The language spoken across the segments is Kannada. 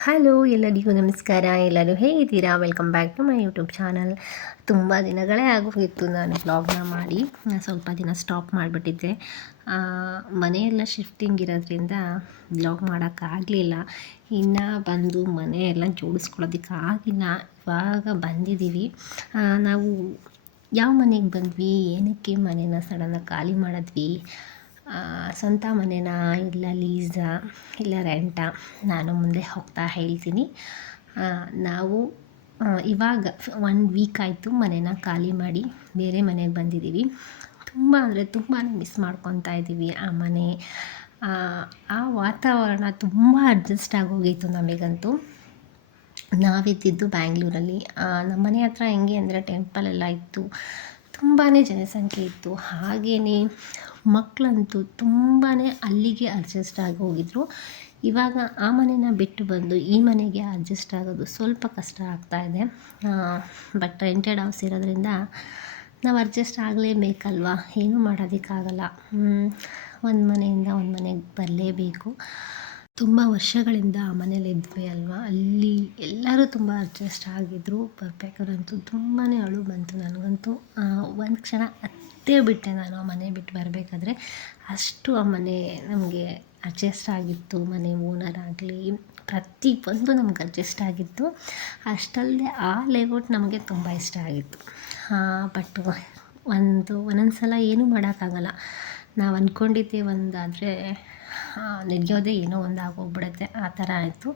ಹಲೋ ಎಲ್ಲರಿಗೂ ನಮಸ್ಕಾರ. ಎಲ್ಲರೂ ಹೇಗಿದ್ದೀರಾ? Welcome back to my YouTube channel ತುಂಬ ದಿನಗಳೇ ಆಗೋಗಿತ್ತು ನಾನು ಬ್ಲಾಗ್ನ ಮಾಡಿ. ಸ್ವಲ್ಪ ದಿನ ಸ್ಟಾಪ್ ಮಾಡಿಬಿಟ್ಟಿದ್ದೆ. ಮನೆಯೆಲ್ಲ ಶಿಫ್ಟಿಂಗ್ ಇರೋದ್ರಿಂದ ಬ್ಲಾಗ್ ಮಾಡೋಕ್ಕಾಗಲಿಲ್ಲ ಇನ್ನು ಬಂದು ಮನೆಯೆಲ್ಲ ಜೋಡಿಸ್ಕೊಳ್ಳೋದಕ್ಕೆ ಆಗಿಲ್ಲ. ಇವಾಗ ಬಂದಿದ್ದೀವಿ. ನಾವು ಯಾವ ಮನೆಗೆ ಬಂದ್ವಿ? ಏನಕ್ಕೆ ಮನೇನ ಸಡನ್ನಾಗಿ ಖಾಲಿ ಮಾಡಿದ್ವಿ? ಸ್ವಂತ ಮನೆನಾ ಇಲ್ಲ ಲೀಸಾ ಇಲ್ಲ ರೆಂಟಾ ನಾನು ಮುಂದೆ ಹೋಗ್ತಾ ಹೇಳ್ತೀನಿ. ನಾವು ಇವಾಗ ಒನ್ ವೀಕ್ ಆಯಿತು ಮನೇನ ಖಾಲಿ ಮಾಡಿ ಬೇರೆ ಮನೆಗೆ ಬಂದಿದ್ದೀವಿ ತುಂಬ ಅಂದರೆ ತುಂಬಾ ಮಿಸ್ ಮಾಡ್ಕೊತಾ ಇದ್ದೀವಿ ಆ ಮನೆ. ಆ, ಆ ವಾತಾವರಣ ತುಂಬ ಅಡ್ಜಸ್ಟ್ ಆಗೋಗಿತ್ತು ನಮಗಂತೂ. ನಾವಿದ್ದಿದ್ದು ಬ್ಯಾಂಗ್ಳೂರಲ್ಲಿ ನಮ್ಮ ಮನೆ ಹತ್ರ ಹೆಂಗೆ ಅಂದರೆ ಟೆಂಪಲ್ ಎಲ್ಲ ಇತ್ತು. ತುಂಬಾ ಜನಸಂಖ್ಯೆ ಇತ್ತು. ಹಾಗೆಯೇ ಮಕ್ಕಳಂತೂ ತುಂಬಾ ಅಲ್ಲಿಗೆ ಅಡ್ಜಸ್ಟ್ ಆಗಿ ಹೋಗಿದ್ರು. ಇವಾಗ ಆ ಮನೆನ ಬಿಟ್ಟು ಬಂದು ಈ ಮನೆಗೆ ಅಡ್ಜಸ್ಟ್ ಆಗೋದು ಸ್ವಲ್ಪ ಕಷ್ಟ ಆಗ್ತಾ ಇದೆ. ಬಟ್ ರೆಂಟೆಡ್ ಹೌಸ್ ಇರೋದ್ರಿಂದ ನಾವು ಅಡ್ಜಸ್ಟ್ ಆಗಲೇಬೇಕಲ್ವಾ? ಏನೂ ಮಾಡೋದಕ್ಕಾಗಲ್ಲ. ಒಂದು ಮನೆಯಿಂದ ಒಂದು ಮನೆಗೆ ಬರಲೇಬೇಕು. ತುಂಬ ವರ್ಷಗಳಿಂದ ಆ ಮನೇಲಿ ಇದ್ವಿ ಅಲ್ವಾ? ಅಲ್ಲಿ ಎಲ್ಲರೂ ತುಂಬ ಅಡ್ಜಸ್ಟ್ ಆಗಿದ್ದರು ಬರ್ಬೇಕಾದ್ರಂತೂ ತುಂಬಾ ಅಳು ಬಂತು ನನಗಂತೂ. ಒಂದು ಕ್ಷಣ ಅತ್ತೇ ಬಿಟ್ಟೆ ನಾನು ಆ ಮನೆ ಬಿಟ್ಟು ಬರಬೇಕಾದ್ರೆ. ಅಷ್ಟು ಆ ಮನೆ ನಮಗೆ ಅಡ್ಜಸ್ಟ್ ಆಗಿತ್ತು. ಮನೆ ಓನರ್ ಆಗಲಿ, ಪ್ರತಿ ಒಂದು ನಮ್ಗೆ ಅಡ್ಜಸ್ಟ್ ಆಗಿತ್ತು. ಅಷ್ಟಲ್ಲದೆ ಆ ಲೇಔಟ್ ನಮಗೆ ತುಂಬ ಇಷ್ಟ ಆಗಿತ್ತು. ಬಟ್ ಒಂದು ಒಂದೊಂದು ಸಲ ಏನೂ ಮಾಡೋಕ್ಕಾಗಲ್ಲ. ನಾವು ಅಂದ್ಕೊಂಡಿದ್ದೆ ಒಂದಾದರೆ ನಡೆಯೋದೇ ಏನೋ ಒಂದು ಆಗೋಗ್ಬಿಡುತ್ತೆ, ಆ ಥರ ಆಯಿತು.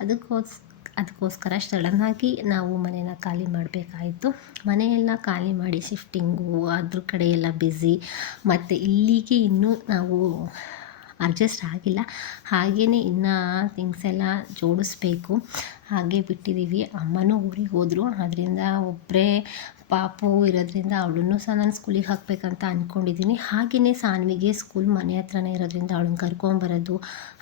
ಅದಕ್ಕೋಸ್, ಅದಕ್ಕೋಸ್ಕರ ಸಡನ್ನಾಗಿ ನಾವು ಮನೇನ ಖಾಲಿ ಮಾಡಬೇಕಾಯಿತು. ಮನೆಯೆಲ್ಲ ಖಾಲಿ ಮಾಡಿ ಶಿಫ್ಟಿಂಗು, ಅದ್ರ ಕಡೆ ಎಲ್ಲ ಬ್ಯುಸಿ, ಮತ್ತು ಇಲ್ಲಿಗೆ ಇನ್ನೂ ನಾವು ಅಡ್ಜಸ್ಟ್ ಆಗಿಲ್ಲ. ಹಾಗೆಯೇ ಇನ್ನೂ ಥಿಂಗ್ಸ್ ಎಲ್ಲ ಜೋಡಿಸ್ಬೇಕು. ಹಾಗೆ ಬಿಟ್ಟಿದ್ದೀವಿ. ಅಮ್ಮನೂ ಊರಿಗೆ ಹೋದರು. ಆದ್ದರಿಂದ ಒಬ್ಬರೇ ಪಾಪು ಇರೋದ್ರಿಂದ ಅವಳನ್ನು ಸಹ ನಾನು ಸ್ಕೂಲಿಗೆ ಹಾಕಬೇಕಂತ ಅಂದ್ಕೊಂಡಿದ್ದೀನಿ ಹಾಗೆಯೇ ಸಾನ್ವಿಗೆ ಸ್ಕೂಲ್ ಮನೆ ಹತ್ರನೇ ಇರೋದ್ರಿಂದ ಅವಳನ್ನ ಕರ್ಕೊಂಬರೋದು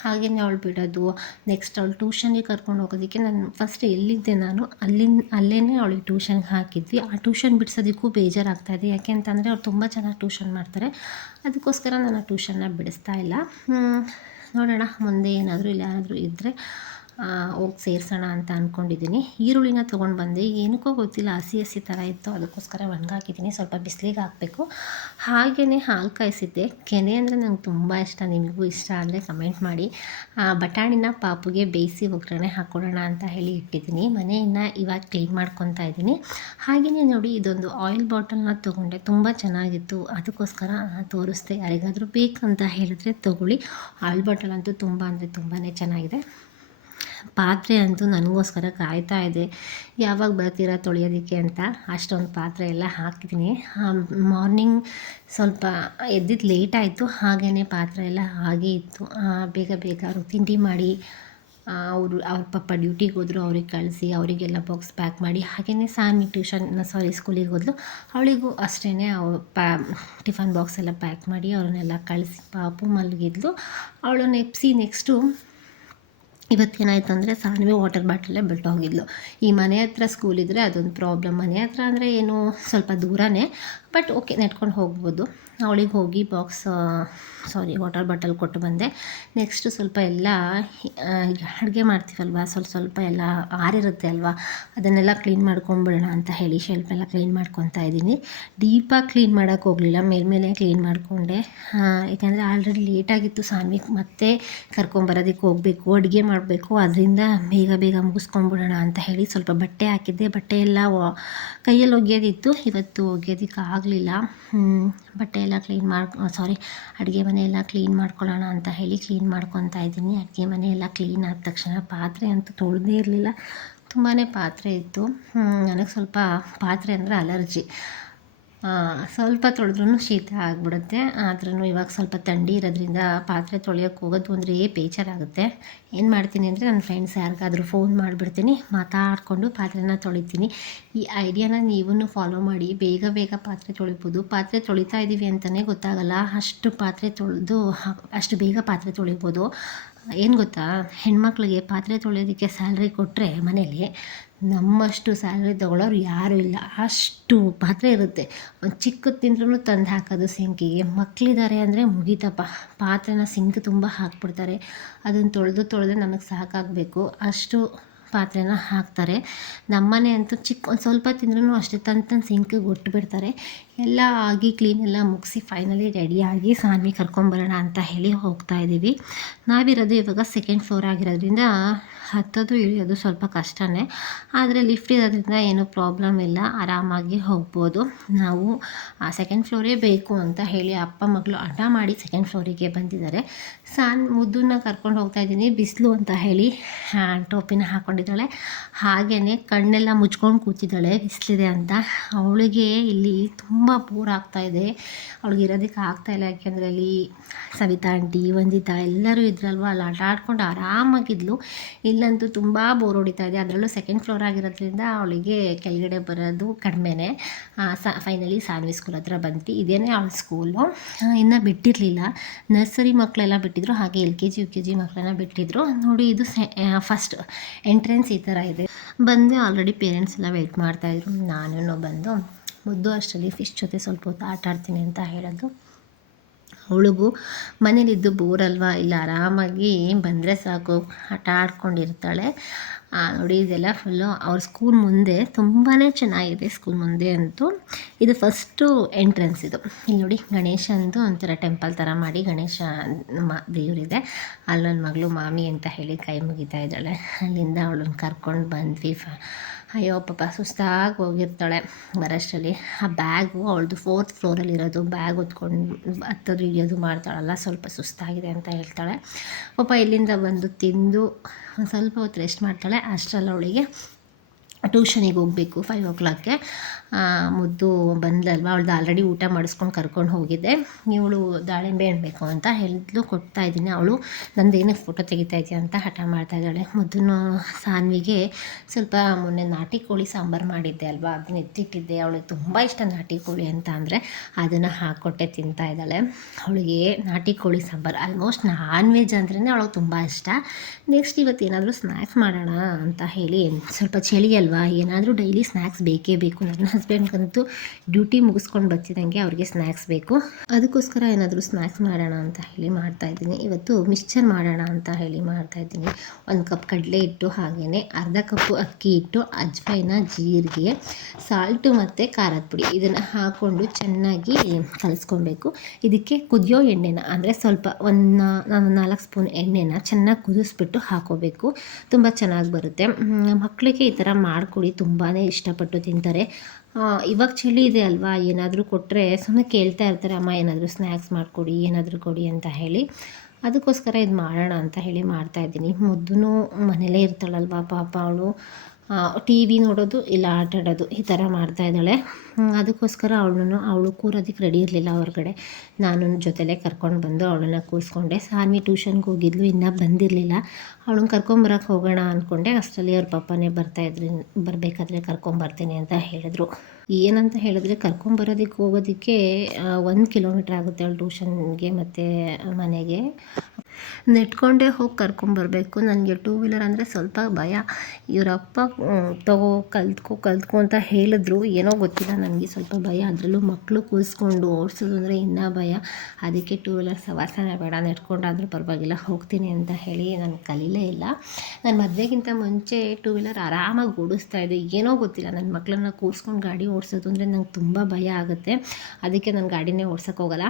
ಹಾಗೆಯೇ ಅವಳು ಬಿಡೋದು ನೆಕ್ಸ್ಟ್ ಅವಳು ಟ್ಯೂಷನ್ಗೆ ಕರ್ಕೊಂಡು ಹೋಗೋದಕ್ಕೆ ನಾನು ಫಸ್ಟ್ ಎಲ್ಲಿದ್ದೆ ನಾನು, ಅಲ್ಲಿನ ಅಲ್ಲೇ ಅವಳಿಗೆ ಟ್ಯೂಷನ್ಗೆ ಹಾಕಿದ್ವಿ. ಆ ಟ್ಯೂಷನ್ ಬಿಡಿಸೋದಕ್ಕೂ ಬೇಜಾರಾಗ್ತಾಯಿದೆ ಯಾಕೆ ಅಂತಂದರೆ ಅವ್ರು ತುಂಬ ಚೆನ್ನಾಗಿ ಟ್ಯೂಷನ್ ಮಾಡ್ತಾರೆ. ಅದಕ್ಕೋಸ್ಕರ ನಾನು ಆ ಟ್ಯೂಷನ್ನ ಬಿಡಿಸ್ತಾ ಇಲ್ಲ. ನೋಡೋಣ ಮುಂದೆ ಏನಾದರೂ ಇಲ್ಲ, ಯಾರಾದರೂ ಇದ್ದರೆ ಹೋಗಿ ಸೇರಿಸೋಣ ಅಂತ ಅಂದ್ಕೊಂಡಿದ್ದೀನಿ ಈರುಳ್ಳಿನ ತೊಗೊಂಡು ಬಂದೆ. ಏನಕ್ಕೋ ಗೊತ್ತಿಲ್ಲ, ಹಸಿ ಹಸಿ ಥರ ಇತ್ತು. ಅದಕ್ಕೋಸ್ಕರ ಒಣಗಾಕಿದ್ದೀನಿ. ಸ್ವಲ್ಪ ಬಿಸಿಲಿಗೆ ಹಾಕಬೇಕು. ಹಾಗೆಯೇ ಹಾಲು ಕಾಯಿಸಿದ್ದೆ. ಕೆನೆ ಅಂದರೆ ನಂಗೆ ತುಂಬ ಇಷ್ಟ. ನಿಮಗೂ ಇಷ್ಟ ಅಂದರೆ ಕಮೆಂಟ್ ಮಾಡಿ. ಬಟಾಣಿನ ಪಾಪುಗೆ ಬೇಯಿಸಿ ಒಗ್ಗರಣೆ ಹಾಕ್ಕೊಡೋಣ ಅಂತ ಹೇಳಿ ಇಟ್ಟಿದ್ದೀನಿ. ಮನೆಯನ್ನು ಇವಾಗ ಕ್ಲೀನ್ ಮಾಡ್ಕೊತಾ ಇದ್ದೀನಿ. ಹಾಗೆಯೇ ನೋಡಿ, ಇದೊಂದು ಆಯಿಲ್ ಬಾಟಲ್ನ ತೊಗೊಂಡೆ. ತುಂಬ ಚೆನ್ನಾಗಿತ್ತು. ಅದಕ್ಕೋಸ್ಕರ ತೋರಿಸ್ದೆ. ಯಾರಿಗಾದರೂ ಬೇಕಂತ ಹೇಳಿದ್ರೆ ತೊಗೊಳ್ಳಿ. ಆಯಿಲ್ ಬಾಟಲ್ ಅಂತೂ ತುಂಬ ಅಂದರೆ ತುಂಬಾ ಚೆನ್ನಾಗಿದೆ. ಪಾತ್ರೆ ಅಂತೂ ನನಗೋಸ್ಕರ ಕಾಯ್ತಾ ಇದೆ. ಯಾವಾಗ ಬರ್ತೀರಾ ತೊಳೆಯೋದಕ್ಕೆ ಅಂತ ಅಷ್ಟೊಂದು ಪಾತ್ರೆ ಎಲ್ಲ ಹಾಕಿದ್ದೀನಿ. ಮಾರ್ನಿಂಗ್ ಸ್ವಲ್ಪ ಎದ್ದಿದ್ದು ಲೇಟ್ ಆಯಿತು ಹಾಗೆಯೇ ಪಾತ್ರೆ ಎಲ್ಲ ಹಾಗೇ ಇತ್ತು. ಬೇಗ ಬೇಗ ಅವರು ತಿಂಡಿ ಮಾಡಿ ಅವರು, ಅವ್ರ ಪಾಪ ಡ್ಯೂಟಿಗೆ ಹೋದರು, ಅವ್ರಿಗೆ ಕಳಿಸಿ, ಅವರಿಗೆಲ್ಲ ಬಾಕ್ಸ್ ಪ್ಯಾಕ್ ಮಾಡಿ ಹಾಗೆಯೇ ಸಾನಿ ಟ್ಯೂಷನ್ ಸಾರಿ ಸ್ಕೂಲಿಗೆ ಹೋದ್ಲು. ಅವಳಿಗೂ ಅಷ್ಟೇ ಅವ ಪ್ಯಾ ಟಿಫನ್ ಬಾಕ್ಸ್ ಎಲ್ಲ ಪ್ಯಾಕ್ ಮಾಡಿ, ಅವ್ರನ್ನೆಲ್ಲ ಕಳಿಸಿ ಪಾಪು ಮಲಗಿದ್ಲು. ಅವಳು ನೆಪ್ಸಿ ನೆಕ್ಸ್ಟು ಇವತ್ತೇನಾಯ್ತು ಅಂದರೆ ಸಾನ್ವಿ ವಾಟರ್ ಬಾಟಲೇ ಬಿಟ್ಟು ಹೋಗಿದ್ಲು. ಈ ಮನೆ ಹತ್ರ ಸ್ಕೂಲ್ ಇದ್ದರೆ ಅದೊಂದು ಪ್ರಾಬ್ಲಮ್ ಮನೆ ಹತ್ರ ಅಂದರೆ ಏನು ಸ್ವಲ್ಪ ದೂರನೇ. ಬಟ್ ಓಕೆ, ನೆಟ್ಕೊಂಡು ಹೋಗ್ಬೋದು. ಅವಳಿಗೆ ಹೋಗಿ ಬಾಕ್ಸ್ ಸಾರಿ ವಾಟರ್ ಬಾಟಲ್ ಕೊಟ್ಟು ಬಂದೆ. ನೆಕ್ಸ್ಟ್ ಸ್ವಲ್ಪ ಎಲ್ಲ ಅಡುಗೆ ಮಾಡ್ತೀವಲ್ವ? ಸ್ವಲ್ಪ ಸ್ವಲ್ಪ ಎಲ್ಲ ಆರಿರುತ್ತೆ ಅಲ್ವಾ? ಅದನ್ನೆಲ್ಲ ಕ್ಲೀನ್ ಮಾಡ್ಕೊಂಬಿಡೋಣ ಅಂತ ಹೇಳಿ ಶೆಲ್ಫೆಲ್ಲ ಕ್ಲೀನ್ ಮಾಡ್ಕೊತಾ ಇದ್ದೀನಿ. ಡೀಪಾಗಿ ಕ್ಲೀನ್ ಮಾಡೋಕ್ಕೆ ಹೋಗಲಿಲ್ಲ ಮೇಲ್ಮೇಲೆ ಕ್ಲೀನ್ ಮಾಡಿಕೊಂಡೆ. ಯಾಕೆಂದರೆ ಆಲ್ರೆಡಿ ಲೇಟಾಗಿತ್ತು ಸಾನ್ವಿಗೆ ಮತ್ತೆ ಕರ್ಕೊಂಬರೋದಕ್ಕೆ ಹೋಗಬೇಕು, ಅಡುಗೆ ಮಾಡಬೇಕು. ಅದರಿಂದ ಬೇಗ ಬೇಗ ಮುಗಿಸ್ಕೊಂಬಿಡೋಣ ಅಂತ ಹೇಳಿ ಸ್ವಲ್ಪ ಬಟ್ಟೆ ಹಾಕಿದ್ದೆ. ಬಟ್ಟೆ ಎಲ್ಲ ಕೈಯಲ್ಲಿ ಒಗೆಯೋದಿತ್ತು ಇವತ್ತು ಒಗೆಯೋದಕ್ಕೆ ಆಗಲಿಲ್ಲ. ಬಟ್ಟೆ ಎಲ್ಲ ಕ್ಲೀನ್ ಮಾಡಿ ಸಾರಿ ಅಡುಗೆ ಮನೆ ಎಲ್ಲ ಕ್ಲೀನ್ ಮಾಡ್ಕೊಳ್ಳೋಣ ಅಂತ ಹೇಳಿ ಕ್ಲೀನ್ ಮಾಡ್ಕೊತಾ ಇದ್ದೀನಿ. ಅಡುಗೆ ಮನೆ ಎಲ್ಲ ಕ್ಲೀನ್ ಆದ ತಕ್ಷಣ ಪಾತ್ರೆ ಅಂತೂ ತೊಳೆದೇ ಇರಲಿಲ್ಲ. ತುಂಬಾ ಪಾತ್ರೆ ಇತ್ತು. ನನಗೆ ಸ್ವಲ್ಪ ಪಾತ್ರೆ ಅಂದರೆ ಅಲರ್ಜಿ ಸ್ವಲ್ಪ ತೊಳೆದ್ರೂ ಶೀತ ಆಗಿಬಿಡುತ್ತೆ. ಆದ್ರೂ ಇವಾಗ ಸ್ವಲ್ಪ ಥಂಡಿ ಇರೋದ್ರಿಂದ ಪಾತ್ರೆ ತೊಳೆಯೋಕೆ ಹೋಗೋದು ಅಂದರೆ ಬೇಜಾರಾಗುತ್ತೆ. ಏನು ಮಾಡ್ತೀನಿ ಅಂದರೆ ನನ್ನ ಫ್ರೆಂಡ್ಸ್ ಯಾರಿಗಾದ್ರೂ ಫೋನ್ ಮಾಡಿಬಿಡ್ತೀನಿ, ಮಾತಾಡಿಕೊಂಡು ಪಾತ್ರೆನ ತೊಳಿತೀನಿ. ಈ ಐಡಿಯಾನ ನೀವೂ ಫಾಲೋ ಮಾಡಿ, ಬೇಗ ಬೇಗ ಪಾತ್ರೆ ತೊಳಿಬೋದು. ಪಾತ್ರೆ ತೊಳಿತಾ ಇದ್ದೀವಿ ಅಂತಲೇ ಗೊತ್ತಾಗಲ್ಲ. ಅಷ್ಟು ಪಾತ್ರೆ ತೊಳೆದು, ಅಷ್ಟು ಬೇಗ ಪಾತ್ರೆ ತೊಳಿಬೋದು. ಏನು ಗೊತ್ತಾ? ಹೆಣ್ಮಕ್ಳಿಗೆ ಪಾತ್ರೆ ತೊಳೆಯೋದಕ್ಕೆ ಸ್ಯಾಲ್ರಿ ಕೊಟ್ಟರೆ ಮನೇಲಿ ನಮ್ಮಷ್ಟು ಸ್ಯಾಲ್ರಿ ತೊಗೊಳೋರು ಯಾರೂ ಇಲ್ಲ. ಅಷ್ಟು ಪಾತ್ರೆ ಇರುತ್ತೆ. ಒಂದು ಚಿಕ್ಕದು ತಿಂದ್ರೂ ತಂದು ಹಾಕೋದು ಸಿಂಕಿಗೆ ಮಕ್ಕಳಿದ್ದಾರೆ ಅಂದರೆ ಮುಗೀತಪ್ಪ. ಪಾತ್ರೆನ ಸಿಂಕ್ ತುಂಬ ಹಾಕ್ಬಿಡ್ತಾರೆ. ಅದನ್ನು ತೊಳೆದು ತೊಳೆದು ನಮಗೆ ಸಾಕಾಗಬೇಕು. ಅಷ್ಟು ಪಾತ್ರೆನ ಹಾಕ್ತಾರೆ. ನಮ್ಮನೆ ಅಂತೂ ಚಿಕ್ಕ ಒಂದು ಸ್ವಲ್ಪ ತಿಂದ್ರೂ ಅಷ್ಟೇ ತಂದು ತಂದು ಸಿಂಕಿಗೆ ಬಿಡ್ತಾರೆ. ಎಲ್ಲ ಆಗಿ ಕ್ಲೀನ್ ಎಲ್ಲ ಮುಗಿಸಿ ಫೈನಲಿ ರೆಡಿಯಾಗಿ ಸಾನ್ವಿ ಕರ್ಕೊಂಬರೋಣ ಅಂತ ಹೇಳಿ ಹೋಗ್ತಾ ಇದ್ದೀವಿ ನಾವಿರೋದು ಇವಾಗ ಸೆಕೆಂಡ್ ಫ್ಲೋರ್ ಆಗಿರೋದ್ರಿಂದ ಹತ್ತೋದು ಇಳಿಯೋದು ಸ್ವಲ್ಪ ಕಷ್ಟನೇ. ಆದರೆ ಲಿಫ್ಟ್ ಇರೋದ್ರಿಂದ ಏನೂ ಪ್ರಾಬ್ಲಮ್ ಇಲ್ಲ, ಆರಾಮಾಗಿ ಹೋಗ್ಬೋದು. ನಾವು ಸೆಕೆಂಡ್ ಫ್ಲೋರೇ ಬೇಕು ಅಂತ ಹೇಳಿ ಅಪ್ಪ, ಮಗಳು ಹಠ ಮಾಡಿ ಸೆಕೆಂಡ್ ಫ್ಲೋರಿಗೆ ಬಂದಿದ್ದಾರೆ. ಸಾನ್ ಮುದ್ದನ್ನ ಕರ್ಕೊಂಡು ಹೋಗ್ತಾ ಇದ್ದೀನಿ, ಬಿಸಿಲು ಅಂತ ಹೇಳಿ ಟೋಪಿನ ಹಾಕ್ಕೊಂಡಿದ್ದಾಳೆ ಹಾಗೆಯೇ ಕಣ್ಣೆಲ್ಲ ಮುಚ್ಕೊಂಡು ಕೂತಿದ್ದಾಳೆ, ಬಿಸಿಲಿದೆ ಅಂತ. ಅವಳಿಗೆ ಇಲ್ಲಿ ತುಂಬ ಬೋರ್ ಇದೆ. ಅವಳಿಗೆ ಇರೋದಕ್ಕೆ ಆಗ್ತಾಯಿಲ್ಲ ಯಾಕೆಂದರೆ ಅಲ್ಲಿ ಸವಿತಾ ಆಂಟಿ ವಂದಿತಾ ಎಲ್ಲರೂ ಇದ್ರಲ್ವ? ಅಲ್ಲಿ ಆಟ ಆಡ್ಕೊಂಡು ಆರಾಮಾಗಿದ್ಲು. ಇಲ್ಲಂತೂ ತುಂಬ ಬೋರ್ ಹೊಡಿತಾ ಇದೆ. ಅದರಲ್ಲೂ ಸೆಕೆಂಡ್ ಫ್ಲೋರ್ ಆಗಿರೋದ್ರಿಂದ ಅವಳಿಗೆ ಕೆಳಗಡೆ ಬರೋದು ಕಡಿಮೆನೇ. ಸ ಫೈನಲಿ ಸಾನ್ವಿ ಸ್ಕೂಲ್ ಹತ್ರ ಬಂತು ಇದೇನೇ ಅವಳ ಸ್ಕೂಲು ಇನ್ನು ಬಿಟ್ಟಿರಲಿಲ್ಲ. ನರ್ಸರಿ ಮಕ್ಕಳೆಲ್ಲ ಬಿಟ್ಟಿದ್ರು. ಹಾಗೆ L K G, U K G ಮಕ್ಕಳನ್ನ ಬಿಟ್ಟಿದ್ರು. ನೋಡಿ ಇದು ಫಸ್ಟ್ ಎಂಟ್ರೆನ್ಸ್ ಈ ಥರ ಇದೆ. ಬಂದು ಆಲ್ರೆಡಿ ಪೇರೆಂಟ್ಸ್ ಎಲ್ಲ ವೆಯ್ಟ್ ಮಾಡ್ತಾಯಿದ್ರು ನಾನು ಬಂದು ಮುದ್ದು ಅಷ್ಟರಲ್ಲಿ ಫಿಶ್ ಜೊತೆ ಸ್ವಲ್ಪ ಹೊತ್ತು ಆಟ ಆಡ್ತೀನಿ ಅಂತ ಹೇಳೋದು. ಅವಳಿಗೂ ಮನೇಲಿದ್ದು ಬೋರ್ ಅಲ್ವಾ ಇಲ್ಲ, ಆರಾಮಾಗಿ ಬಂದರೆ ಸಾಕು. ಆಟ ಆಡ್ಕೊಂಡಿರ್ತಾಳೆ. ನೋಡಿ, ಇದೆಲ್ಲ ಫುಲ್ಲು ಅವ್ರ ಸ್ಕೂಲ್ ಮುಂದೆ ತುಂಬಾ ಚೆನ್ನಾಗಿದೆ ಸ್ಕೂಲ್ ಮುಂದೆ ಅಂತೂ. ಇದು ಫಸ್ಟು ಎಂಟ್ರೆನ್ಸ್ ಇದು. ಇಲ್ಲಿ ನೋಡಿ ಗಣೇಶಂದು ಒಂಥರ ಟೆಂಪಲ್ ಥರ ಮಾಡಿ ಗಣೇಶ ಮ ದೇವರಿದೆ. ಅಲ್ಲೊಂದು ಮಗಳು ಮಾಮಿ ಅಂತ ಹೇಳಿ ಕೈ ಮುಗಿತಾ ಇದ್ದಾಳೆ. ಅಲ್ಲಿಂದ ಅವಳನ್ನ ಕರ್ಕೊಂಡು ಬಂದ್ವಿ. ಫ ಅಯ್ಯೋ, ಪಾಪ ಸುಸ್ತಾಗಿ ಹೋಗಿರ್ತಾಳೆ ಬರೋಷ್ಟರಲ್ಲಿ ಆ ಬ್ಯಾಗು ಅವಳದು ಫೋರ್ತ್ ಫ್ಲೋರಲ್ಲಿ ಇರೋದು, ಬ್ಯಾಗ್ ಹೊತ್ಕೊಂಡು ಹತ್ತೋದು ಇಳಿಯೋದು ಮಾಡ್ತಾಳಲ್ಲ, ಸ್ವಲ್ಪ ಸುಸ್ತಾಗಿದೆ ಅಂತ ಹೇಳ್ತಾಳೆ. ಪಾಪ ಇಲ್ಲಿಂದ ಬಂದು ತಿಂದು ಸ್ವಲ್ಪ ಹೊತ್ತು ರೆಸ್ಟ್ ಮಾಡ್ತಾಳೆ. ಅಷ್ಟರಲ್ಲಿ ಅವಳಿಗೆ ಟ್ಯೂಷನಿಗೆ ಹೋಗಬೇಕು ಫೈವ್ ಓ ಕ್ಲಾಕ್ಗೆ ಮುದ್ದು ಬಂದಲ್ವ ಅವಳ್ದು ಆಲ್ರೆಡಿ ಊಟ ಮಾಡಿಸ್ಕೊಂಡು ಕರ್ಕೊಂಡು ಹೋಗಿದ್ದೆ. ಇವಳು ದಾಳಿಂಬೆ ಹಣ್ಣು ಅಂತ ಹೇಳಿದ್ಲು, ಕೊಡ್ತಾ ಇದ್ದೀನಿ ಅವಳು. ನಂದು ಏನಕ್ಕೆ ಫೋಟೋ ತೆಗಿತಾ ಇದೆಯಾ ಅಂತ ಹಠ ಮಾಡ್ತಾ ಇದ್ದಾಳೆ. ಮುದ್ದನ್ನು ಸಾನ್ವಿಗೆ ಸ್ವಲ್ಪ ಮೊನ್ನೆ ನಾಟಿ ಕೋಳಿ ಸಾಂಬಾರು ಮಾಡಿದ್ದೆ ಅಲ್ವಾ, ಅದನ್ನ ಎತ್ತಿಟ್ಟಿದ್ದೆ. ಅವಳಿಗೆ ತುಂಬ ಇಷ್ಟ ನಾಟಿ ಕೋಳಿ ಅಂತ ಅಂದರೆ ಅದನ್ನು ಹಾಕ್ಕೊಟ್ಟೆ ತಿಂತಾ ಇದ್ದಾಳೆ. ಅವಳಿಗೆ ನಾಟಿ ಕೋಳಿ ಸಾಂಬಾರು ಆಲ್ಮೋಸ್ಟ್ ನಾನ್ ವೆಜ್ ಅಂದ್ರೇ ಅವಳಿಗೆ ತುಂಬ ಇಷ್ಟ. ನೆಕ್ಸ್ಟ್ ಇವತ್ತು ಏನಾದರೂ ಸ್ನ್ಯಾಕ್ಸ್ ಮಾಡೋಣ ಅಂತ ಹೇಳಿ ಸ್ವಲ್ಪ ಚಳಿ ಅಲ್ವಾ ಏನಾದರೂ ಡೈಲಿ ಸ್ನ್ಯಾಕ್ಸ್ ಬೇಕೇ ಬೇಕು. ನನ್ನ ಹಸ್ಬೆಂಡ್ಗಂತೂ ಡ್ಯೂಟಿ ಮುಗಿಸ್ಕೊಂಡು ಬರ್ತಿದ್ದಂಗೆ ಅವ್ರಿಗೆ ಸ್ನ್ಯಾಕ್ಸ್ ಬೇಕು. ಅದಕ್ಕೋಸ್ಕರ ಏನಾದರೂ ಸ್ನ್ಯಾಕ್ಸ್ ಮಾಡೋಣ ಅಂತ ಹೇಳಿ ಮಾಡ್ತಾಯಿದ್ದೀನಿ ಇವತ್ತು ಮಿಕ್ಸ್ಚರ್ ಮಾಡೋಣ ಅಂತ ಹೇಳಿ ಮಾಡ್ತಾಯಿದ್ದೀನಿ ಒಂದು ಕಪ್ ಕಡಲೆ ಹಿಟ್ಟು ಹಾಗೆಯೇ ಅರ್ಧ ಕಪ್ಪು ಅಕ್ಕಿ ಇಟ್ಟು ಅಜ್ವೈನ ಜೀರಿಗೆ ಸಾಲ್ಟು ಮತ್ತು ಖಾರದ ಪುಡಿ. ಇದನ್ನು ಹಾಕ್ಕೊಂಡು ಚೆನ್ನಾಗಿ ಕಲಿಸ್ಕೊಬೇಕು. ಇದಕ್ಕೆ ಕುದಿಯೋ ಎಣ್ಣೆನ, ಅಂದರೆ ಸ್ವಲ್ಪ ಒಂದು ನಾಲ್ಕು ಸ್ಪೂನ್ ಎಣ್ಣೆನ ಚೆನ್ನಾಗಿ ಕುದಿಸ್ಬಿಟ್ಟು ಹಾಕೋಬೇಕು. ತುಂಬ ಚೆನ್ನಾಗಿ ಬರುತ್ತೆ. ಮಕ್ಕಳಿಗೆ ಈ ಥರ ಮಾಡಿಕೊಡಿ ತುಂಬಾ ಇಷ್ಟಪಟ್ಟು ತಿಂತಾರೆ. ಇವಾಗ ಚಳಿ ಇದೆ ಅಲ್ವಾ? ಏನಾದರೂ ಕೊಟ್ಟರೆ ಸುಮ್ಮನೆ ಕೇಳ್ತಾ ಇರ್ತಾರೆ, ಅಮ್ಮ, ಏನಾದರೂ ಸ್ನ್ಯಾಕ್ಸ್ ಮಾಡಿಕೊಡಿ, ಏನಾದರೂ ಕೊಡಿ ಅಂತ ಹೇಳಿ. ಅದಕ್ಕೋಸ್ಕರ ಇದು ಮಾಡೋಣ ಅಂತ ಹೇಳಿ ಮಾಡ್ತಾಯಿದ್ದೀನಿ ಮುದ್ದು ಮನೇಲೇ ಇರ್ತಾಳಲ್ವಾ ಪಾಪ ಅವಳು. ಟಿ ವಿ ನೋಡೋದು ಇಲ್ಲ ಆಟ ಆಡೋದು ಈ ಥರ ಮಾಡ್ತಾಯಿದ್ದಾಳೆ ಅದಕ್ಕೋಸ್ಕರ ಅವಳನ್ನು, ಅವಳು ಕೂರೋದಕ್ಕೆ ರೆಡಿ ಇರಲಿಲ್ಲ ಹೊರಗಡೆ. ನಾನು ಜೊತೆಲೇ ಕರ್ಕೊಂಡು ಬಂದು ಅವಳನ್ನು ಕೂರಿಸ್ಕೊಂಡೆ. ಸಾನ್ವಿ ಟ್ಯೂಷನ್ಗೆ ಹೋಗಿದ್ಲು, ಇನ್ನೂ ಬಂದಿರಲಿಲ್ಲ. ಅವಳನ್ನ ಕರ್ಕೊಂಬರಕ್ಕೆ ಹೋಗೋಣ ಅಂದ್ಕೊಂಡೆ ಅಷ್ಟರಲ್ಲಿ ಅವ್ರ ಪಪ್ಪನೇ ಬರ್ತಾಯಿದ್ರು ಬರಬೇಕಾದ್ರೆ ಕರ್ಕೊಂಬರ್ತೀನಿ ಅಂತ ಹೇಳಿದ್ರು. ಏನಂತ ಹೇಳಿದ್ರೆ ಕರ್ಕೊಂಬರೋದಕ್ಕೆ ಹೋಗೋದಕ್ಕೆ ಒಂದು ಕಿಲೋಮೀಟ್ರ್ ಆಗುತ್ತೆ ಅವಳು ಟ್ಯೂಷನ್ಗೆ ಮತ್ತು ಮನೆಗೆ. ನೆಟ್ಕೊಂಡೇ ಹೋಗಿ ಕರ್ಕೊಂಬರ್ಬೇಕು ನನಗೆ ಟೂ ವೀಲರ್ ಅಂದರೆ ಸ್ವಲ್ಪ ಭಯ. ಇವರಪ್ಪ ತಗೋ, ಕಲ್ತ್ಕೊ ಕಲ್ತ್ಕೊ ಅಂತ ಹೇಳಿದ್ರು. ಏನೋ ಗೊತ್ತಿಲ್ಲ ನನಗೆ ಸ್ವಲ್ಪ ಭಯ. ಅದರಲ್ಲೂ ಮಕ್ಕಳು ಕೂರಿಸ್ಕೊಂಡು ಓಡಿಸೋದು ಅಂದರೆ ಇನ್ನೂ ಭಯ. ಅದಕ್ಕೆ ಟೂ ವೀಲರ್ ಸವಾಸನೆ ಬೇಡ. ನೆಟ್ಕೊಂಡಾದರೂ ಪರವಾಗಿಲ್ಲ, ಹೋಗ್ತೀನಿ ಅಂತ ಹೇಳಿ ನಾನು ಕಲೀಲೇ ಇಲ್ಲ. ನಾನು ಮದುವೆಗಿಂತ ಮುಂಚೆ ಟೂ ವೀಲರ್ ಆರಾಮಾಗಿ ಓಡಿಸ್ತಾ ಇದೆ ಏನೋ ಗೊತ್ತಿಲ್ಲ ನನ್ನ ಮಕ್ಕಳನ್ನ ಕೂರಿಸ್ಕೊಂಡು ಗಾಡಿ ಓಡಿಸೋದು ಅಂದರೆ ನಂಗೆ ತುಂಬ ಭಯ ಆಗುತ್ತೆ. ಅದಕ್ಕೆ ನಾನು ಗಾಡಿನೇ ಓಡಿಸೋಕ್ಕೋಗಲ್ಲ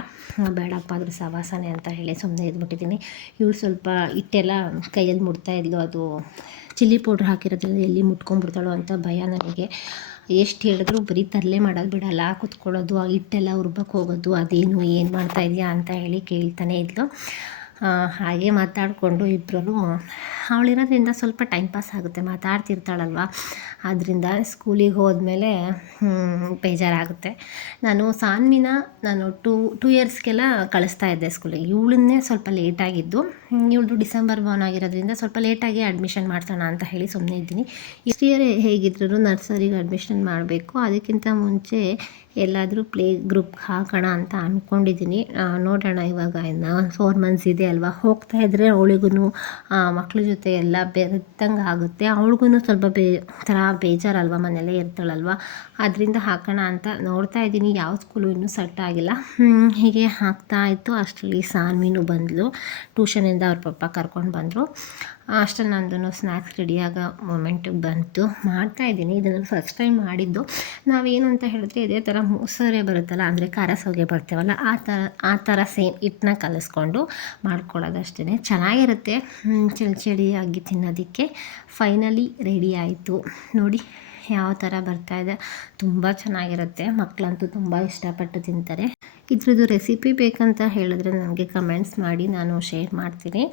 ಬೇಡಪ್ಪ, ಅದ್ರ ಸವಾಸನೆ ಅಂತ ಹೇಳಿ ಸುಮ್ಮನೆ ಇದ್ಬಿಟ್ಟಿದ್ದೀನಿ. ಇವಳು ಸ್ವಲ್ಪ ಹಿಟ್ಟೆಲ್ಲ ಕೈಯಲ್ಲಿ ಮುಡ್ತಾ ಇದ್ಲು. ಅದು ಚಿಲ್ಲಿ ಪೌಡ್ರ್ ಹಾಕಿರೋದ್ರಿಂದ ಎಲ್ಲಿ ಮುಟ್ಕೊಂಡ್ಬಿಡ್ತಾಳೋ ಅಂತ ಭಯ ನನಗೆ. ಎಷ್ಟು ಹೇಳಿದ್ರು ಬರೀ ತರಲೆ ಮಾಡೋದು ಬಿಡಲ್ಲ, ಕುತ್ಕೊಳ್ಳೋದು, ಆ ಹಿಟ್ಟೆಲ್ಲ ಹೋಗೋದು, ಅದೇನು, ಏನು ಮಾಡ್ತಾ ಇದೆಯಾ ಅಂತ ಹೇಳಿ ಕೇಳ್ತಾನೆ ಇದ್ಲು. ಹಾಗೆ ಮಾತಾಡಿಕೊಂಡು ಇಬ್ಬರೂ ಅವಳಿರೋದ್ರಿಂದ ಸ್ವಲ್ಪ ಟೈಮ್ ಪಾಸ್ ಆಗುತ್ತೆ. ಮಾತಾಡ್ತಿರ್ತಾಳಲ್ವ? ಆದ್ದರಿಂದ ಸ್ಕೂಲಿಗೆ ಹೋದ್ಮೇಲೆ ಬೇಜಾರಾಗುತ್ತೆ. ನಾನು ಸಾನ್ವಿನ ನಾನು ಟೂ ಟೂ ಇಯರ್ಸ್ಗೆಲ್ಲ ಕಳಿಸ್ತಾ ಇದ್ದೆ ಸ್ಕೂಲಿಗೆ ಇವಳನ್ನೇ ಸ್ವಲ್ಪ ಲೇಟಾಗಿದ್ದು ಇವಳು ಡಿಸೆಂಬರ್ ಬಾರ್ನ್ ಆಗಿರೋದ್ರಿಂದ ಸ್ವಲ್ಪ ಲೇಟಾಗಿ ಅಡ್ಮಿಷನ್ ಮಾಡ್ಸೋಣ ಅಂತ ಹೇಳಿ ಸುಮ್ಮನೆ ಇದ್ದೀನಿ. ಇಷ್ಟು ಇಯರ್ ಹೇಗಿದ್ರು ನರ್ಸರಿಗೆ ಅಡ್ಮಿಷನ್ ಮಾಡಬೇಕು. ಅದಕ್ಕಿಂತ ಮುಂಚೆ ಎಲ್ಲಾದರೂ ಪ್ಲೇ ಗ್ರೂಪ್ ಹಾಕೋಣ ಅಂತ ಅಂದ್ಕೊಂಡಿದ್ದೀನಿ ನೋಡೋಣ ಇವಾಗ ಇನ್ನು ಫೋರ್ ಮಂತ್ಸ್ ಇದೆ ಅಲ್ವಾ? ಹೋಗ್ತಾ ಇದ್ದರೆ ಅವಳಿಗೂ ಮಕ್ಕಳ ಜೊತೆ ಎಲ್ಲ ಬೆರೆತಂಗೆ ಆಗುತ್ತೆ. ಅವಳಿಗೂ ಸ್ವಲ್ಪ ಬೇ ಥರ ಬೇಜಾರಲ್ವ? ಮನೆಯಲ್ಲೇ ಇರ್ತಾಳಲ್ವ? ಅದರಿಂದ ಹಾಕೋಣ ಅಂತ ನೋಡ್ತಾ ಇದ್ದೀನಿ. ಯಾವ ಸ್ಕೂಲು ಇನ್ನೂ ಸೆಟ್ ಆಗಿಲ್ಲ. ಹೀಗೆ ಹಾಕ್ತಾ ಇತ್ತು. ಅಷ್ಟರಲ್ಲಿ ಸಾನ್ವಿನೂ ಬಂದಳು ಟ್ಯೂಷನಿಂದ ಅವ್ರ ಪಪ್ಪ ಕರ್ಕೊಂಡು ಬಂದರು. ಅಷ್ಟೇ ನಂದು ಸ್ನ್ಯಾಕ್ಸ್ ರೆಡಿಯಾಗೋ ಮೂಮೆಂಟಿಗೆ ಬಂತು. ಮಾಡ್ತಾ ಇದ್ದೀನಿ. ಇದನ್ನು ಫಸ್ಟ್ ಟೈಮ್ ಮಾಡಿದ್ದು. ನಾವೇನು ಅಂತ ಹೇಳಿದ್ರೆ ಇದೇ ಥರ ಮೊಸರೆ ಬರುತ್ತಲ್ಲ, ಅಂದರೆ ಖಾರ ಸೌಗೆ ಬರ್ತೇವಲ್ಲ, ಆ ಥರ ಆ ಥರ ಸೇಮ್ ಹಿಟ್ಟನ್ನ ಕಲಿಸ್ಕೊಂಡು ಮಾಡ್ಕೊಳ್ಳೋದಷ್ಟೇ ಚೆನ್ನಾಗಿರುತ್ತೆ. ಚಳಿ, ಚಳಿಯಾಗಿ ತಿನ್ನೋದಕ್ಕೆ. ಫೈನಲಿ ರೆಡಿ ಆಯಿತು. ನೋಡಿ. ಯಾವ ಥರ ಬರ್ತಾ ಇದೆ, ತುಂಬ ಚೆನ್ನಾಗಿರುತ್ತೆ. ಮಕ್ಕಳಂತೂ ತುಂಬ ಇಷ್ಟಪಟ್ಟು ತಿಂತಾರೆ. ಇದ್ರದ್ದು ರೆಸಿಪಿ ಬೇಕಂತ ಹೇಳಿದ್ರೆ ನನಗೆ ಕಮೆಂಟ್ಸ್ ಮಾಡಿ ನಾನು ಶೇರ್ ಮಾಡ್ತೀನಿ.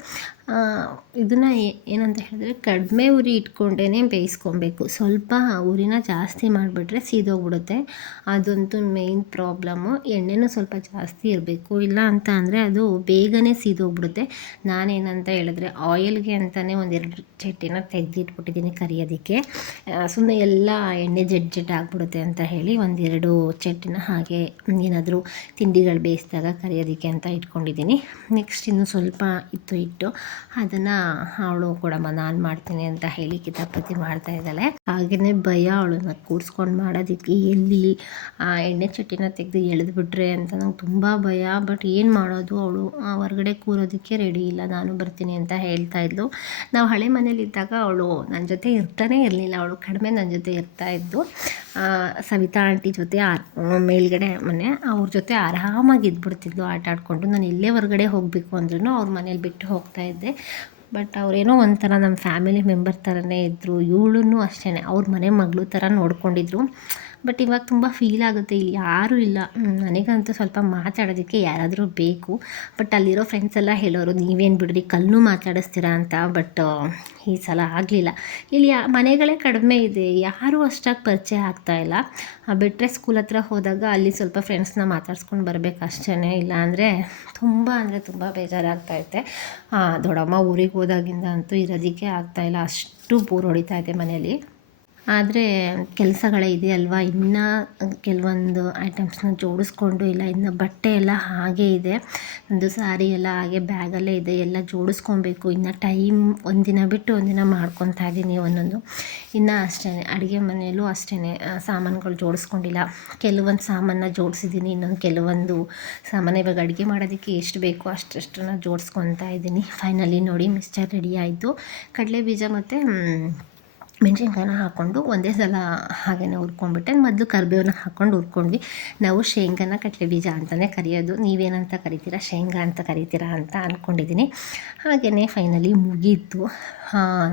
ಇದನ್ನು ಏನಂತ ಹೇಳಿದ್ರೆ ಕಡಿಮೆ ಉರಿ ಇಟ್ಕೊಂಡೇ ಬೇಯಿಸ್ಕೊಬೇಕು. ಸ್ವಲ್ಪ ಉರಿನ ಜಾಸ್ತಿ ಮಾಡಿಬಿಟ್ರೆ ಸೀದೋಗ್ಬಿಡುತ್ತೆ. ಅದಂತೂ ಮೇಯ್ನ್ ಪ್ರಾಬ್ಲಮ್ಮು ಎಣ್ಣೆನೂ ಸ್ವಲ್ಪ ಜಾಸ್ತಿ ಇರಬೇಕು. ಇಲ್ಲ ಅಂತ ಅಂದರೆ ಅದು ಬೇಗನೆ ಸೀದೋಗ್ಬಿಡುತ್ತೆ. ನಾನೇನಂತ ಹೇಳಿದ್ರೆ ಆಯಿಲ್ಗೆ ಅಂತಲೇ ಒಂದೆರಡು ಚಟ್ಟಿನ ತೆಗೆದಿಟ್ಬಿಟ್ಟಿದ್ದೀನಿ ಕರಿಯೋದಕ್ಕೆ. ಸುಮ್ಮನೆ ಎಲ್ಲ ಎಣ್ಣೆ ಜಡ್ ಜಡ್ ಆಗಿಬಿಡುತ್ತೆ ಅಂತ ಹೇಳಿ ಒಂದೆರಡು ಚಟ್ಟಿನ ಹಾಗೆ ಏನಾದರೂ ತಿಂಡಿಗಳು ಬೇಯಿಸಿದಾಗ ಕರಿಯೋದಕ್ಕೆ ಅಂತ ಇಟ್ಕೊಂಡಿದ್ದೀನಿ. ನೆಕ್ಸ್ಟ್ ಇನ್ನು ಸ್ವಲ್ಪ ಇತ್ತು ಇಟ್ಟು ಅದನ್ನು ಅವಳು ಕೊಡಮ್ಮ ನಾನು ಮಾಡ್ತೀನಿ ಅಂತ ಹೇಳಿ ಕಿತಾಪತಿ ಮಾಡ್ತಾ ಇದ್ದಾಳೆ. ಹಾಗೆಯೇ ಭಯ ಅವಳನ್ನ ಕೂಡಿಸ್ಕೊಂಡು ಮಾಡೋದಕ್ಕೆ ಎಲ್ಲಿ ಎಣ್ಣೆ ಚಟ್ಟಿನ ತೆಗೆದು ಎಳೆದ್ಬಿಟ್ರೆ ಅಂತ ನಂಗೆ ತುಂಬ ಭಯ. ಬಟ್ ಏನು ಮಾಡೋದು ಅವಳು? ಹೊರಗಡೆ ಕೂರೋದಕ್ಕೆ ರೆಡಿ ಇಲ್ಲ. ನಾನು ಬರ್ತೀನಿ ಅಂತ ಹೇಳ್ತಾ ಇದ್ಲು. ನಾವು ಹಳೆ ಮನೇಲಿದ್ದಾಗ ಅವಳು ನನ್ನ ಜೊತೆ ಇರ್ತಾನೆ ಇರಲಿಲ್ಲ. ಅವಳು ಕಡಿಮೆ ನನ್ನ ಜೊತೆ ಇರ್ತಾ ಇದ್ದು ಸವಿತಾ ಆಂಟಿ ಜೊತೆ ಮೇಲ್ಗಡೆ ಮನೆ, ಅವ್ರ ಜೊತೆ ಆರಾಮಾಗಿ ಇದ್ಬಿಡ್ತಿದ್ಲು, ಆಟ ಆಡಿಕೊಂಡು. ನಾನು ಇಲ್ಲೇ ಹೊರಗಡೆ ಹೋಗಬೇಕು ಅಂದ್ರೂ ಅವ್ರ ಮನೇಲಿ ಬಿಟ್ಟು ಹೋಗ್ತಾ ಇದ್ದೆ. ಬಟ್ ಅವರೇನೋ ಒಂಥರ ನಮ್ಮ ಫ್ಯಾಮಿಲಿ ಮೆಂಬರ್ ಥರನೇ ಇದ್ದರು ಇವಳೂ ಅಷ್ಟೇ ಅವ್ರ ಮನೆ ಮಗಳು ಥರ ನೋಡ್ಕೊಂಡಿದ್ರು. ಬಟ್ ಇವಾಗ ತುಂಬ ಫೀಲ್ ಆಗುತ್ತೆ. ಇಲ್ಲಿ ಯಾರೂ ಇಲ್ಲ. ನನಗಂತೂ ಸ್ವಲ್ಪ ಮಾತಾಡೋದಕ್ಕೆ ಯಾರಾದರೂ ಬೇಕು. ಬಟ್ ಅಲ್ಲಿರೋ ಫ್ರೆಂಡ್ಸ್ ಎಲ್ಲ ಹೇಳೋರು, ನೀವೇನು ಬಿಡ್ರಿ, ಕಲ್ಲು ಮಾತಾಡಿಸ್ತೀರಾ ಅಂತ. ಬಟ್ ಈ ಸಲ ಆಗಲಿಲ್ಲ. ಇಲ್ಲಿ ಯಾ, ಮನೆಗಳೇ ಕಡಿಮೆ ಇದೆ. ಯಾರೂ ಅಷ್ಟಾಗಿ ಪರಿಚಯ ಆಗ್ತಾ ಇಲ್ಲ. ಬಿಟ್ಟರೆ ಸ್ಕೂಲ್ ಹತ್ರ ಹೋದಾಗ ಅಲ್ಲಿ ಸ್ವಲ್ಪ ಫ್ರೆಂಡ್ಸ್ನ ಮಾತಾಡ್ಸ್ಕೊಂಡು ಬರಬೇಕು ಅಷ್ಟೇ ಇಲ್ಲ ಅಂದರೆ ತುಂಬ ಅಂದರೆ ತುಂಬ ಬೇಜಾರಾಗ್ತೈತೆ ದೊಡ್ಡಮ್ಮ ಊರಿಗೆ ಹೋದಾಗಿಂದ ಅಂತೂ ಇರೋದಕ್ಕೆ ಆಗ್ತಾಯಿಲ್ಲ ಅಷ್ಟು ಬೋರ್ ಹೊಡಿತಾ ಇದೆ ಮನೇಲಿ. ಆದರೆ ಕೆಲಸಗಳೇ ಇದೆಯಲ್ವಾ? ಇನ್ನೂ ಕೆಲವೊಂದು ಐಟಮ್ಸ್ನ ಜೋಡಿಸ್ಕೊಂಡು ಇಲ್ಲ, ಇನ್ನು ಬಟ್ಟೆ ಎಲ್ಲ ಹಾಗೇ ಇದೆ. ಒಂದು ಸಾರಿ ಎಲ್ಲ ಹಾಗೆ ಬ್ಯಾಗಲ್ಲೇ ಇದೆ, ಎಲ್ಲ ಜೋಡಿಸ್ಕೊಬೇಕು. ಇನ್ನು ಟೈಮ್ ಒಂದಿನ ಬಿಟ್ಟು ಒಂದಿನ ಮಾಡ್ಕೊತಾ ಇದ್ದೀನಿ ಒಂದೊಂದು. ಇನ್ನು ಅಷ್ಟೇ ಅಡುಗೆ ಮನೆಯಲ್ಲೂ ಅಷ್ಟೇ ಸಾಮಾನುಗಳು ಜೋಡಿಸ್ಕೊಂಡಿಲ್ಲ. ಕೆಲವೊಂದು ಸಾಮಾನನ್ನ ಜೋಡಿಸಿದ್ದೀನಿ, ಇನ್ನೊಂದು ಕೆಲವೊಂದು ಸಾಮಾನು ಇವಾಗ ಅಡುಗೆ ಮಾಡೋದಕ್ಕೆ ಎಷ್ಟು ಬೇಕೋ ಅಷ್ಟಷ್ಟನ್ನು ಜೋಡಿಸ್ಕೊತಾ ಇದ್ದೀನಿ. ಫೈನಲಿ ನೋಡಿ ಮಿಕ್ಸ್ಚರ್ ರೆಡಿ ಆಯಿತು. ಕಡಲೆ ಬೀಜ ಮತ್ತು ಮೆಣಸಿನ್ಕಾಯಿನ ಹಾಕ್ಕೊಂಡು ಒಂದೇ ಸಲ ಹಾಗೆಯೇ ಹುರ್ಕೊಂಡ್ಬಿಟ್ಟೆ ಮೊದಲು ಕರಿಬೇವನ್ನ ಹಾಕ್ಕೊಂಡು ಹುರ್ಕೊಂಡ್ವಿ. ನಾವು ಶೇಂಗಾನ ಕಟ್ಲೆ ಬೀಜ ಅಂತಲೇ ಕರೆಯೋದು. ನೀವೇನಂತ ಕರಿತೀರಾ? ಶೇಂಗಾ ಅಂತ ಕರಿತೀರಾ ಅಂತ ಅಂದ್ಕೊಂಡಿದ್ದೀನಿ ಹಾಗೆಯೇ ಫೈನಲಿ ಮುಗೀತು.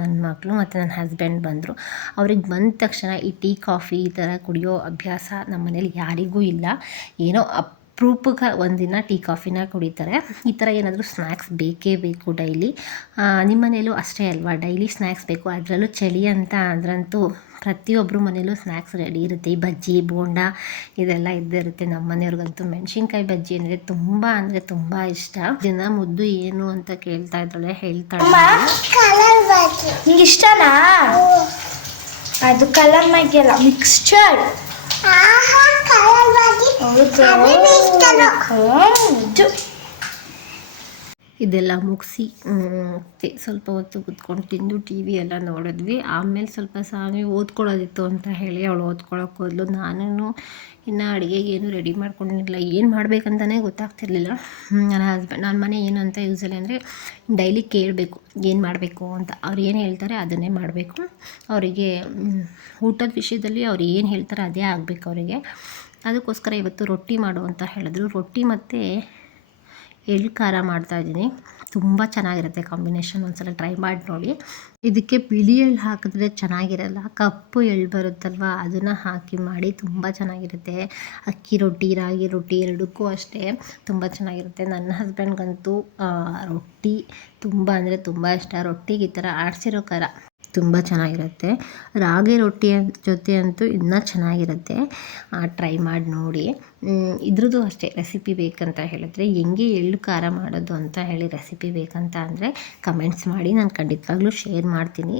ನನ್ನ ಮಕ್ಕಳು ಮತ್ತು ನನ್ನ ಹಸ್ಬೆಂಡ್ ಬಂದರು. ಅವ್ರಿಗೆ ಬಂದ ತಕ್ಷಣ ಈ ಟೀ, ಕಾಫಿ ಈ ಥರ ಕುಡಿಯೋ ಅಭ್ಯಾಸ ನಮ್ಮ ಮನೇಲಿ ಯಾರಿಗೂ ಇಲ್ಲ. ಏನೋ ಅಪರೂಪಕ್ಕೆ ಒಂದಿನ ಟೀ ಕಾಫಿನ ಕುಡಿತಾರೆ. ಈ ಥರ ಏನಾದರೂ ಸ್ನ್ಯಾಕ್ಸ್ ಬೇಕೇ ಬೇಕು ಡೈಲಿ. ನಿಮ್ಮ ಮನೆಯಲ್ಲೂ ಅಷ್ಟೇ ಅಲ್ವಾ? ಡೈಲಿ ಸ್ನ್ಯಾಕ್ಸ್ ಬೇಕು. ಅದರಲ್ಲೂ ಚಳಿ ಅಂತ ಅದರಂತೂ ಪ್ರತಿಯೊಬ್ಬರು ಮನೇಲೂ ಸ್ನ್ಯಾಕ್ಸ್ ರೆಡಿ ಇರುತ್ತೆ. ಈ ಬಜ್ಜಿ ಬೋಂಡ ಇದೆಲ್ಲ ಇದ್ದೇ ಇರುತ್ತೆ ನಮ್ಮ ಮನೆಯವ್ರಿಗಂತೂ. ಮೆಣಸಿನ್ಕಾಯಿ ಬಜ್ಜಿ ಅಂದರೆ ತುಂಬ ಅಂದರೆ ತುಂಬ ಇಷ್ಟ. ದಿನ ಮುದ್ದು ಏನು ಅಂತ ಕೇಳ್ತಾ ಇದ್ದಾಳೆ ಹೇಳ್ತಾಳೆ. ನಿಂಗೆ ಇಷ್ಟನಾ ಅದು ಕಲರ್ ಮಾಡಿಯಲ್ಲ ಮಿಕ್ಸ್ಚರ್ ಇದೆಲ್ಲ ಮುಗಿಸಿ ಮತ್ತೆ ಸ್ವಲ್ಪ ಹೊತ್ತು ಕುತ್ಕೊಂಡು ತಿಂದು ಟಿ ವಿ ಎಲ್ಲ ನೋಡಿದ್ವಿ. ಆಮೇಲೆ ಸ್ವಲ್ಪ ಸಾಮಿ ಓದ್ಕೊಳ್ಳೋದಿತ್ತು ಅಂತ ಹೇಳಿ ಅವಳು ಓದ್ಕೊಳ್ಳೋಕೆ ಹೋದ್ಲು. ನಾನು ಇನ್ನು ಅಡುಗೆಗೆ ಏನು ರೆಡಿ ಮಾಡ್ಕೊಂಡಿರಲಿಲ್ಲ ಏನು ಮಾಡಬೇಕಂತಲೇ ಗೊತ್ತಾಗ್ತಿರ್ಲಿಲ್ಲ. ನನ್ನ ಹಸ್ಬೆಂಡ್ ನನ್ನ ಮನೆ ಏನು ಅಂತ ಯೂಸಲಿ ಅಂದರೆ ಡೈಲಿ ಕೇಳಬೇಕು. ಏನು ಮಾಡಬೇಕು ಅಂತ. ಅವ್ರು ಏನು ಹೇಳ್ತಾರೆ ಅದನ್ನೇ ಮಾಡಬೇಕು. ಅವರಿಗೆ ಊಟದ ವಿಷಯದಲ್ಲಿ ಅವ್ರು ಏನು ಹೇಳ್ತಾರೆ ಅದೇ ಆಗಬೇಕು ಅವರಿಗೆ. ಅದಕ್ಕೋಸ್ಕರ ಇವತ್ತು ರೊಟ್ಟಿ ಮಾಡು ಅಂತ ಹೇಳಿದ್ರು. ರೊಟ್ಟಿ ಮತ್ತು ಎಳ್ಳು ಖಾರ ಮಾಡ್ತಾಯಿದ್ದೀನಿ ತುಂಬ ಚೆನ್ನಾಗಿರುತ್ತೆ ಕಾಂಬಿನೇಷನ್. ಒಂದ್ಸಲ ಟ್ರೈ ಮಾಡಿ ನೋಡಿ. ಇದಕ್ಕೆ ಬಿಳಿ ಎಳ್ಳು ಹಾಕಿದ್ರೆ ಚೆನ್ನಾಗಿರಲ್ಲ. ಕಪ್ಪು ಎಳ್ಳು ಬರುತ್ತಲ್ವ? ಅದನ್ನು ಹಾಕಿ ಮಾಡಿ ತುಂಬ ಚೆನ್ನಾಗಿರುತ್ತೆ. ಅಕ್ಕಿ ರೊಟ್ಟಿ, ರಾಗಿ ರೊಟ್ಟಿ ಎರಡಕ್ಕೂ ಅಷ್ಟೇ ತುಂಬ ಚೆನ್ನಾಗಿರುತ್ತೆ. ನನ್ನ ಹಸ್ಬೆಂಡ್ಗಂತೂ ರೊಟ್ಟಿ ತುಂಬ ಅಂದರೆ ತುಂಬ ಇಷ್ಟ. ರೊಟ್ಟಿಗೆ ಈ ಥರ ಆಡಿಸಿರೋ ಖಾರ. ತುಂಬ ಚೆನ್ನಾಗಿರುತ್ತೆ. ರಾಗಿ ರೊಟ್ಟಿ ಜೊತೆ ಅಂತೂ ಇನ್ನೂ ಚೆನ್ನಾಗಿರುತ್ತೆ. ಟ್ರೈ ಮಾಡಿ ನೋಡಿ. ಇದ್ರದ್ದು ಅಷ್ಟೇ ರೆಸಿಪಿ ಬೇಕಂತ ಹೇಳಿದ್ರೆ, ಹೆಂಗೆ ಎಳ್ಳು ಖಾರ ಮಾಡೋದು ಅಂತ ಹೇಳಿ ರೆಸಿಪಿ ಬೇಕಂತ ಅಂದರೆ ಕಮೆಂಟ್ಸ್ ಮಾಡಿ ನಾನು ಖಂಡಿತವಾಗ್ಲೂ ಶೇರ್ ಮಾಡ್ತೀನಿ.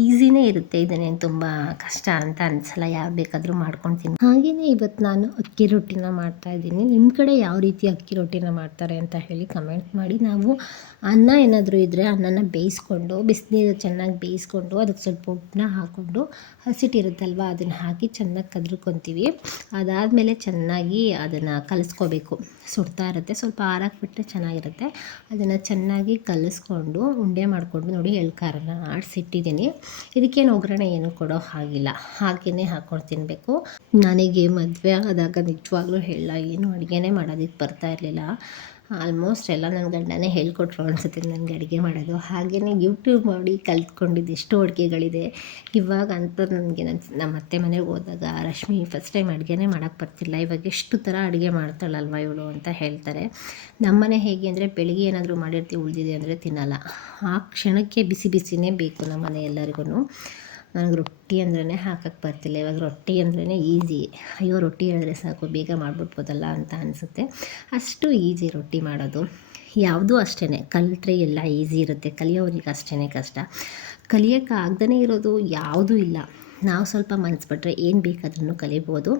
ಈಸಿನೇ ಇರುತ್ತೆ ಇದನ್ನೇನು ತುಂಬ ಕಷ್ಟ ಅಂತ ಅನ್ಸಲ್ಲ, ಯಾವ ಬೇಕಾದರೂ ಮಾಡ್ಕೊತೀನಿ. ಹಾಗೆಯೇ ಇವತ್ತು ನಾನು ಅಕ್ಕಿ ರೊಟ್ಟಿನ ಮಾಡ್ತಾ ಇದ್ದೀನಿ. ನಿಮ್ಮ ಕಡೆ ಯಾವ ರೀತಿ ಅಕ್ಕಿ ರೊಟ್ಟಿನ ಮಾಡ್ತಾರೆ ಅಂತ ಹೇಳಿ ಕಮೆಂಟ್ ಮಾಡಿ. ನಾವು ಅನ್ನ ಏನಾದರೂ ಇದ್ದರೆ ಅನ್ನನ ಬೇಯಿಸ್ಕೊಂಡು, ಬಿಸಿನೀರು ಚೆನ್ನಾಗಿ ಬೇಯಿಸ್ಕೊಂಡು ಅದಕ್ಕೆ ಸ್ವಲ್ಪ ಉಪ್ಪನ್ನ ಹಾಕ್ಕೊಂಡು ಹಸಿಟ್ಟಿರುತ್ತಲ್ವ, ಅದನ್ನು ಹಾಕಿ ಚೆನ್ನಾಗಿ ಕದ್ರುಕೊತೀವಿ. ಅದಾದಮೇಲೆ ಚೆನ್ನಾಗಿ ಅದನ್ನು ಕಲಿಸ್ಕೋಬೇಕು. ಸುಡ್ತಾ ಇರುತ್ತೆ, ಸ್ವಲ್ಪ ಹಾರಾಕ್ಬಿಟ್ರೆ ಚೆನ್ನಾಗಿರುತ್ತೆ. ಅದನ್ನು ಚೆನ್ನಾಗಿ ಕಲಿಸ್ಕೊಂಡು, ಉಂಡೆ ಮಾಡಿಕೊಂಡು ನೋಡಿ ಎಳ್ಕಾರನ ಆಡಿಸಿಟ್ಟಿದ್ದೀನಿ. ಇದಕ್ಕೇನು ಒಗ್ಗರಣೆ ಏನು ಕೊಡೋ ಹಾಗಿಲ್ಲ. ಹಾಗೇ ಹಾಕ್ಕೊಂಡು ತಿನ್ನಬೇಕು ನನಗೆ ಮದುವೆ ಆದಾಗ ನಿಜವಾಗ್ಲೂ ಹೇಳ ಏನು ಅಡುಗೆನೇ ಮಾಡೋದಕ್ಕೆ ಬರ್ತಾ ಇರಲಿಲ್ಲ. ಆಲ್ಮೋಸ್ಟ್ ಎಲ್ಲ ನನ್ನ ಗಂಡನೇ ಹೇಳ್ಕೊಟ್ರು ಅನಿಸುತ್ತೆ ನನಗೆ ಅಡುಗೆ ಮಾಡೋದು. ಹಾಗೆಯೇ ಯೂಟ್ಯೂಬ್ ಮಾಡಿ ಕಲ್ತ್ಕೊಂಡಿದ್ದು ಎಷ್ಟೋ ಅಡುಗೆಗಳಿದೆ. ಇವಾಗ ಅಂತ ನನಗೆ ನನ್ನ ನಮ್ಮ ಅತ್ತೆ ಮನೆಗೆ ಹೋದಾಗ ರಶ್ಮಿ ಫಸ್ಟ್ ಟೈಮ್ ಅಡುಗೆನೇ ಮಾಡೋಕ್ಕೆ ಬರ್ತಿಲ್ಲ. ಇವಾಗ ಎಷ್ಟು ಥರ ಅಡುಗೆ ಮಾಡ್ತಾಳಲ್ವ ಇವಳು ಅಂತ ಹೇಳ್ತಾರೆ. ನಮ್ಮನೆ ಹೇಗೆ ಅಂದರೆ ಬೆಳಿಗ್ಗೆ ಏನಾದರೂ ಮಾಡಿರ್ತೀವಿ, ಉಳಿದಿದೆ ಅಂದರೆ ತಿನ್ನಲ್ಲ. ಆ ಕ್ಷಣಕ್ಕೆ ಬಿಸಿ ಬಿಸಿನೇ ಬೇಕು ನಮ್ಮನೆ ಎಲ್ಲರಿಗೂ ನನಗೆ ರೊಟ್ಟಿ ಅಂದ್ರೇ ಹಾಕಕ್ಕೆ ಬರ್ತಿಲ್ಲ. ಇವಾಗ ರೊಟ್ಟಿ ಅಂದ್ರೇ ಈಸಿ. ಅಯ್ಯೋ, ರೊಟ್ಟಿ ಹೇಳಿದ್ರೆ ಸಾಕು, ಬೇಗ ಮಾಡಿಬಿಡ್ಬೋದಲ್ಲ ಅಂತ ಅನಿಸುತ್ತೆ. ಅಷ್ಟು ಈಸಿ ರೊಟ್ಟಿ ಮಾಡೋದು. ಯಾವುದೂ ಅಷ್ಟೇ ಕಲಿತ್ರೆ ಎಲ್ಲ ಈಸಿ ಇರುತ್ತೆ. ಕಲಿಯೋರಿಗೆ ಅಷ್ಟೇ ಕಷ್ಟ. ಕಲಿಯೋಕ್ಕೆ ಆಗ್ದೇ ಇರೋದು ಯಾವುದೂ ಇಲ್ಲ. ನಾವು ಸ್ವಲ್ಪ ಮನಸ್ಸು ಪಟ್ಟರೆ ಏನು ಬೇಕಾದ್ರೂ ಕಲಿಬೋದು.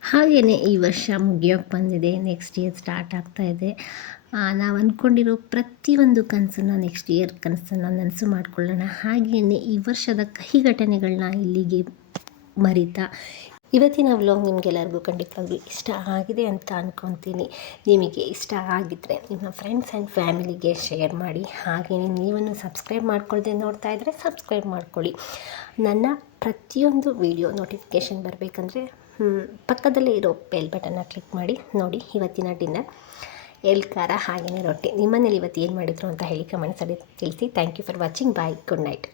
ಹಾಗೆಯೇ ಈ ವರ್ಷ ಮುಗಿಯೋಕ್ಕೆ ಬಂದಿದೆ. ನೆಕ್ಸ್ಟ್ ಇಯರ್ ಸ್ಟಾರ್ಟ್ ಆಗ್ತಾ ಇದೆ. ನಾವು ಅಂದ್ಕೊಂಡಿರೋ ಪ್ರತಿಯೊಂದು ಕನಸನ್ನು ನೆಕ್ಸ್ಟ್ ಇಯರ್ ಕನಸನ್ನು ನನಸು ಮಾಡಿಕೊಳ್ಳೋಣ. ಹಾಗೆಯೇ ಈ ವರ್ಷದ ಕಹಿ ಘಟನೆಗಳನ್ನ ಇಲ್ಲಿಗೆ ಮರಿತಾ. ಇವತ್ತಿನ ವ್ಲಾಗ್ ನಿಮಗೆಲ್ಲರಿಗೂ ಖಂಡಿತವಾಗ್ಲೂ ಇಷ್ಟ ಆಗಿದೆ ಅಂತ ಅಂದ್ಕೊತೀನಿ ನಿಮಗೆ ಇಷ್ಟ ಆಗಿದ್ದರೆ ನಿಮ್ಮ ಫ್ರೆಂಡ್ಸ್ ಆ್ಯಂಡ್ ಫ್ಯಾಮಿಲಿಗೆ ಶೇರ್ ಮಾಡಿ. ಹಾಗೆಯೇ ನೀವನ್ನು ಸಬ್ಸ್ಕ್ರೈಬ್ ಮಾಡ್ಕೊಳ್ಳದೆ ನೋಡ್ತಾ ಇದ್ದರೆ ಸಬ್ಸ್ಕ್ರೈಬ್ ಮಾಡ್ಕೊಳ್ಳಿ. ನನ್ನ ಪ್ರತಿಯೊಂದು ವಿಡಿಯೋ ನೋಟಿಫಿಕೇಷನ್ ಬರಬೇಕಂದ್ರೆ ಪಕ್ಕದಲ್ಲೇ ಇರೋ ಬೆಲ್ ಬಟನ್ನ ಕ್ಲಿಕ್ ಮಾಡಿ. ನೋಡಿ, ಇವತ್ತಿನ ಡಿನ್ನರ್ ಎಳ್ಳು ಖಾರ ಹಾಗೆಯೇ ರೊಟ್ಟಿ. ನಿಮ್ಮನೇಲಿ ಇವತ್ತು ಏನು ಮಾಡಿದ್ರು ಅಂತ ಹೇಳಿ ಕಮೆಂಟ್ಸಲ್ಲಿ ತಿಳಿಸಿ. Thank you for watching bye good night